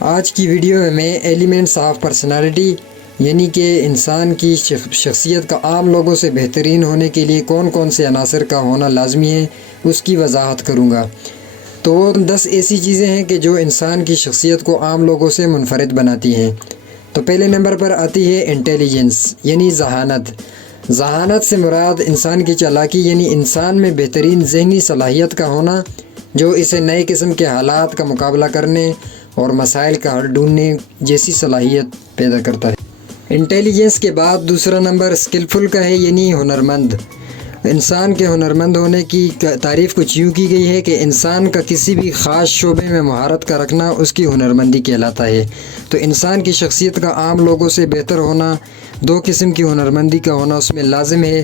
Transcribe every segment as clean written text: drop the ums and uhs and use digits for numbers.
آج کی ویڈیو میں میں ایلیمنٹس آف پرسنالٹی یعنی کہ انسان کی شخصیت کا عام لوگوں سے بہترین ہونے کے لیے کون کون سے عناصر کا ہونا لازمی ہے اس کی وضاحت کروں گا۔ تو وہ 10 ایسی چیزیں ہیں کہ جو انسان کی شخصیت کو عام لوگوں سے منفرد بناتی ہیں۔ تو پہلے نمبر پر آتی ہے انٹیلیجنس یعنی ذہانت۔ ذہانت سے مراد انسان کی چالاکی یعنی انسان میں بہترین ذہنی صلاحیت کا ہونا جو اسے نئے قسم کے حالات کا مقابلہ کرنے اور مسائل کا حل ڈھونڈنے جیسی صلاحیت پیدا کرتا ہے۔ انٹیلیجنس کے بعد دوسرا نمبر اسکلفل کا ہے یعنی ہنرمند۔ انسان کے ہنرمند ہونے کی تعریف کچھ یوں کی گئی ہے کہ انسان کا کسی بھی خاص شعبے میں مہارت کا رکھنا اس کی ہنرمندی کہلاتا ہے۔ تو انسان کی شخصیت کا عام لوگوں سے بہتر ہونا 2 قسم کی ہنرمندی کا ہونا اس میں لازم ہے۔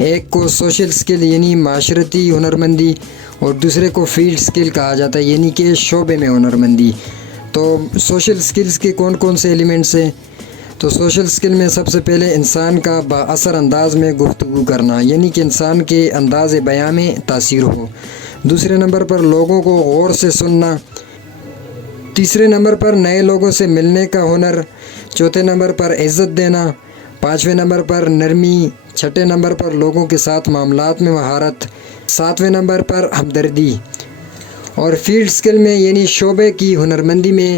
ایک کو سوشل سکل یعنی معاشرتی ہنرمندی اور دوسرے کو فیلڈ سکل کہا جاتا ہے یعنی کہ شعبے میں ہنرمندی۔ تو سوشل سکلز کے کون کون سے ایلیمنٹس ہیں؟ تو سوشل سکل میں سب سے پہلے انسان کا بااثر انداز میں گفتگو کرنا یعنی کہ انسان کے انداز بیان میں تاثیر ہو۔ دوسرے نمبر پر لوگوں کو غور سے سننا۔ تیسرے نمبر پر نئے لوگوں سے ملنے کا ہنر۔ چوتھے نمبر پر عزت دینا۔ 5ویں نمبر پر نرمی۔ 6 نمبر پر لوگوں کے ساتھ معاملات میں مہارت۔ 7ویں نمبر پر ہمدردی۔ اور فیلڈ سکل میں یعنی شعبے کی ہنرمندی میں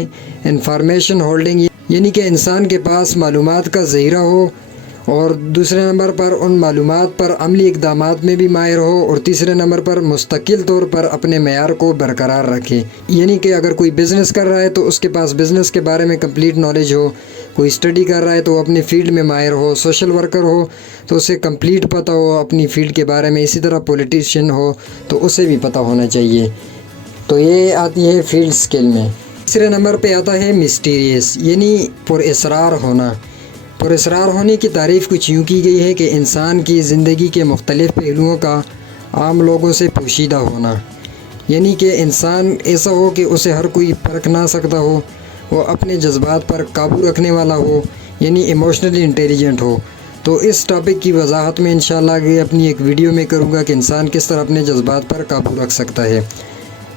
انفارمیشن ہولڈنگ یعنی کہ انسان کے پاس معلومات کا ذخیرہ ہو اور دوسرے نمبر پر ان معلومات پر عملی اقدامات میں بھی ماہر ہو اور تیسرے نمبر پر مستقل طور پر اپنے معیار کو برقرار رکھے یعنی کہ اگر کوئی بزنس کر رہا ہے تو اس کے پاس بزنس کے بارے میں کمپلیٹ نالج ہو، کوئی اسٹڈی کر رہا ہے تو وہ اپنے فیلڈ میں ماہر ہو، سوشل ورکر ہو تو اسے کمپلیٹ پتہ ہو اپنی فیلڈ کے بارے میں، اسی طرح پولیٹیشین ہو تو اسے بھی پتہ ہونا چاہیے۔ تو یہ آتی ہے فیلڈ سکل میں۔ تیسرے نمبر پہ آتا ہے مسٹیریس یعنی پر اسرار ہونا۔ پر اسرار ہونے کی تعریف کچھ یوں کی گئی ہے کہ انسان کی زندگی کے مختلف پہلوؤں کا عام لوگوں سے پوشیدہ ہونا یعنی کہ انسان ایسا ہو کہ اسے ہر کوئی پرکھ نہ سکتا ہو، وہ اپنے جذبات پر قابو رکھنے والا ہو یعنی ایموشنلی انٹیلیجنٹ ہو۔ تو اس ٹاپک کی وضاحت میں انشاءاللہ آگے اپنی ایک ویڈیو میں کروں گا کہ انسان کس طرح اپنے جذبات پر قابو رکھ سکتا ہے۔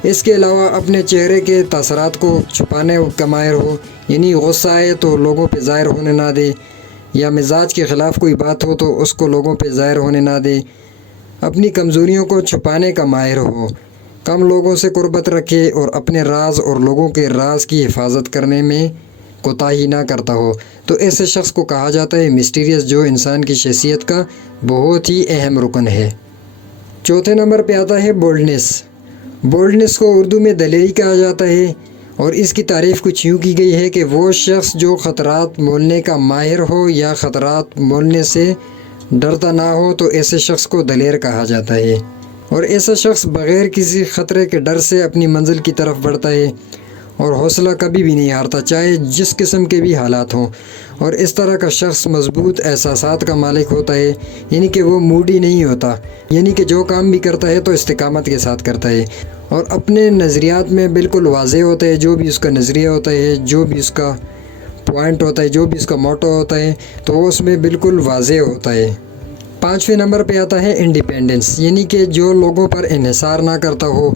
اس کے علاوہ اپنے چہرے کے تاثرات کو چھپانے کا ماہر ہو یعنی غصہ آئے تو لوگوں پہ ظاہر ہونے نہ دے یا مزاج کے خلاف کوئی بات ہو تو اس کو لوگوں پہ ظاہر ہونے نہ دے۔ اپنی کمزوریوں کو چھپانے کا ماہر ہو، کم لوگوں سے قربت رکھے اور اپنے راز اور لوگوں کے راز کی حفاظت کرنے میں کوتاہی نہ کرتا ہو تو ایسے شخص کو کہا جاتا ہے مسٹیریس جو انسان کی شخصیت کا بہت ہی اہم رکن ہے۔ چوتھے نمبر پہ آتا ہے بولڈنس۔ بولڈنس کو اردو میں دلیری کہا جاتا ہے اور اس کی تعریف کچھ یوں کی گئی ہے کہ وہ شخص جو خطرات مولنے کا ماہر ہو یا خطرات مولنے سے ڈرتا نہ ہو تو ایسے شخص کو دلیر کہا جاتا ہے، اور ایسا شخص بغیر کسی خطرے کے ڈر سے اپنی منزل کی طرف بڑھتا ہے اور حوصلہ کبھی بھی نہیں ہارتا چاہے جس قسم کے بھی حالات ہوں، اور اس طرح کا شخص مضبوط احساسات کا مالک ہوتا ہے یعنی کہ وہ موڈی نہیں ہوتا یعنی کہ جو کام بھی کرتا ہے تو استقامت کے ساتھ کرتا ہے اور اپنے نظریات میں بالکل واضح ہوتا ہے، جو بھی اس کا نظریہ ہوتا ہے، جو بھی اس کا پوائنٹ ہوتا ہے، جو بھی اس کا موٹو ہوتا ہے تو وہ اس میں بالکل واضح ہوتا ہے۔ 5ویں نمبر پہ آتا ہے انڈیپینڈنس یعنی کہ جو لوگوں پر انحصار نہ کرتا ہو۔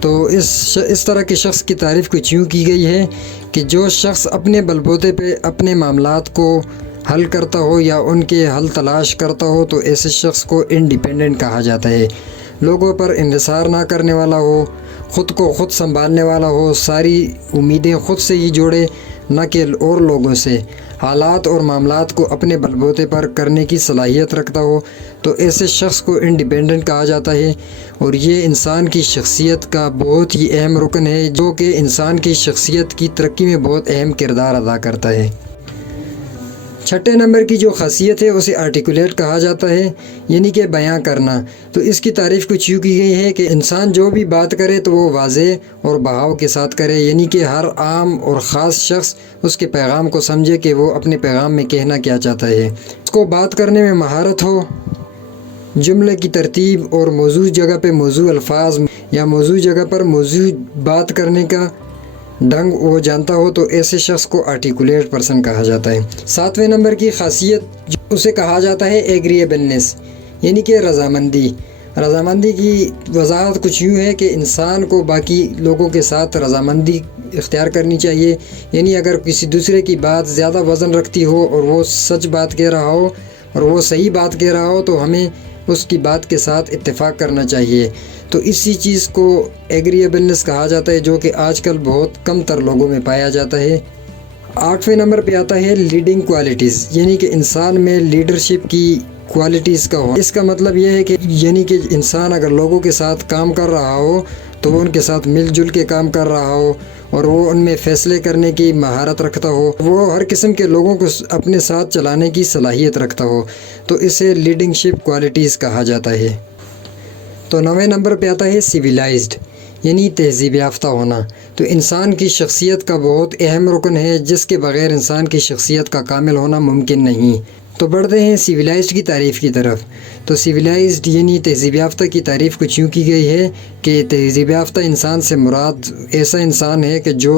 تو اس طرح کے شخص کی تعریف کچھ یوں کی گئی ہے کہ جو شخص اپنے بل بوتے پہ اپنے معاملات کو حل کرتا ہو یا ان کے حل تلاش کرتا ہو تو ایسے شخص کو انڈیپینڈنٹ کہا جاتا ہے۔ لوگوں پر انحصار نہ کرنے والا ہو، خود کو خود سنبھالنے والا ہو، ساری امیدیں خود سے ہی جوڑے نہ کہ اور لوگوں سے، حالات اور معاملات کو اپنے بل بوتے پر کرنے کی صلاحیت رکھتا ہو تو ایسے شخص کو انڈیپینڈنٹ کہا جاتا ہے، اور یہ انسان کی شخصیت کا بہت ہی اہم رکن ہے جو کہ انسان کی شخصیت کی ترقی میں بہت اہم کردار ادا کرتا ہے۔ 6 نمبر کی جو خاصیت ہے اسے آرٹیکولیٹ کہا جاتا ہے یعنی کہ بیاں کرنا۔ تو اس کی تعریف کچھ یوں کی گئی ہے کہ انسان جو بھی بات کرے تو وہ واضح اور بہاؤ کے ساتھ کرے یعنی کہ ہر عام اور خاص شخص اس کے پیغام کو سمجھے کہ وہ اپنے پیغام میں کہنا کیا چاہتا ہے۔ اس کو بات کرنے میں مہارت ہو، جملے کی ترتیب اور موضوع جگہ پہ موضوع الفاظ یا موضوع جگہ پر موضوع بات کرنے کا ڈھنگ وہ جانتا ہو تو ایسے شخص کو آرٹیکولیٹ پرسن کہا جاتا ہے۔ 7ویں نمبر کی خاصیت اسے کہا جاتا ہے ایگریبلنس یعنی کہ رضامندی۔ رضامندی کی وضاحت کچھ یوں ہے کہ انسان کو باقی لوگوں کے ساتھ رضامندی اختیار کرنی چاہیے، یعنی اگر کسی دوسرے کی بات زیادہ وزن رکھتی ہو اور وہ سچ بات کہہ رہا ہو اور وہ صحیح بات کہہ رہا ہو تو ہمیں اس کی بات کے ساتھ اتفاق کرنا چاہیے۔ تو اسی چیز کو ایگریبلنس کہا جاتا ہے، جو کہ آج کل بہت کم تر لوگوں میں پایا جاتا ہے۔ 8ویں نمبر پہ آتا ہے لیڈنگ کوالٹیز، یعنی کہ انسان میں لیڈرشپ کی کوالٹیز کا ہونا۔ اس کا مطلب یہ ہے کہ انسان اگر لوگوں کے ساتھ کام کر رہا ہو تو وہ ان کے ساتھ مل جل کے کام کر رہا ہو اور وہ ان میں فیصلے کرنے کی مہارت رکھتا ہو، وہ ہر قسم کے لوگوں کو اپنے ساتھ چلانے کی صلاحیت رکھتا ہو، تو اسے لیڈنگ شپ کوالٹیز کہا جاتا ہے۔ تو 9ویں نمبر پہ آتا ہے سویلائزڈ، یعنی تہذیب یافتہ ہونا۔ تو انسان کی شخصیت کا بہت اہم رکن ہے جس کے بغیر انسان کی شخصیت کا کامل ہونا ممکن نہیں۔ تو بڑھتے ہیں سویلائزڈ کی تعریف کی طرف۔ تو سویلائزڈ یعنی تہذیب یافتہ کی تعریف کچھ یوں کی گئی ہے کہ تہذیب یافتہ انسان سے مراد ایسا انسان ہے کہ جو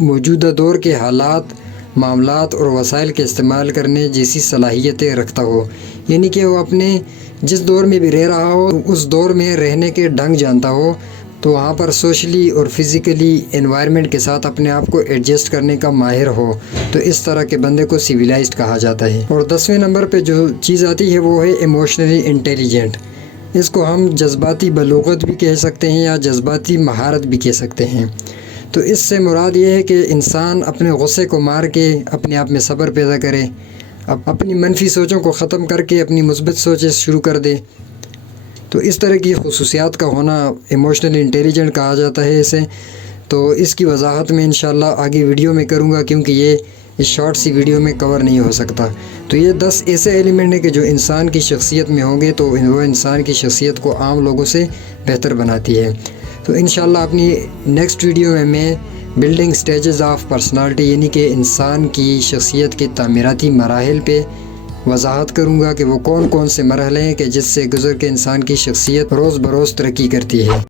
موجودہ دور کے حالات، معاملات اور وسائل کے استعمال کرنے جیسی صلاحیتیں رکھتا ہو، یعنی کہ وہ اپنے جس دور میں بھی رہ رہا ہو اس دور میں رہنے کے ڈھنگ جانتا ہو، تو وہاں پر سوشلی اور فزیکلی انوائرمنٹ کے ساتھ اپنے آپ کو ایڈجسٹ کرنے کا ماہر ہو، تو اس طرح کے بندے کو سویلائزڈ کہا جاتا ہے۔ اور 10ویں نمبر پہ جو چیز آتی ہے وہ ہے ایموشنلی انٹیلیجنٹ۔ اس کو ہم جذباتی بلوغت بھی کہہ سکتے ہیں یا جذباتی مہارت بھی کہہ سکتے ہیں۔ تو اس سے مراد یہ ہے کہ انسان اپنے غصے کو مار کے اپنے آپ میں صبر پیدا کرے، اپنی منفی سوچوں کو ختم کر کے اپنی مثبت سوچیں شروع کر دے۔ تو اس طرح کی خصوصیات کا ہونا ایموشنل انٹیلیجنٹ کہا جاتا ہے اسے۔ تو اس کی وضاحت میں انشاءاللہ آگے ویڈیو میں کروں گا، کیونکہ یہ اس شارٹ سی ویڈیو میں کور نہیں ہو سکتا۔ تو یہ 10 ایسے ایلیمنٹ ہیں کہ جو انسان کی شخصیت میں ہوں گے تو وہ انسان کی شخصیت کو عام لوگوں سے بہتر بناتی ہے۔ تو انشاءاللہ اپنی نیکسٹ ویڈیو میں بلڈنگ سٹیجز آف پرسنالٹی، یعنی کہ انسان کی شخصیت کے تعمیراتی مراحل پہ وضاحت کروں گا کہ وہ کون کون سے مرحلے ہیں کہ جس سے گزر کے انسان کی شخصیت روز بروز ترقی کرتی ہے۔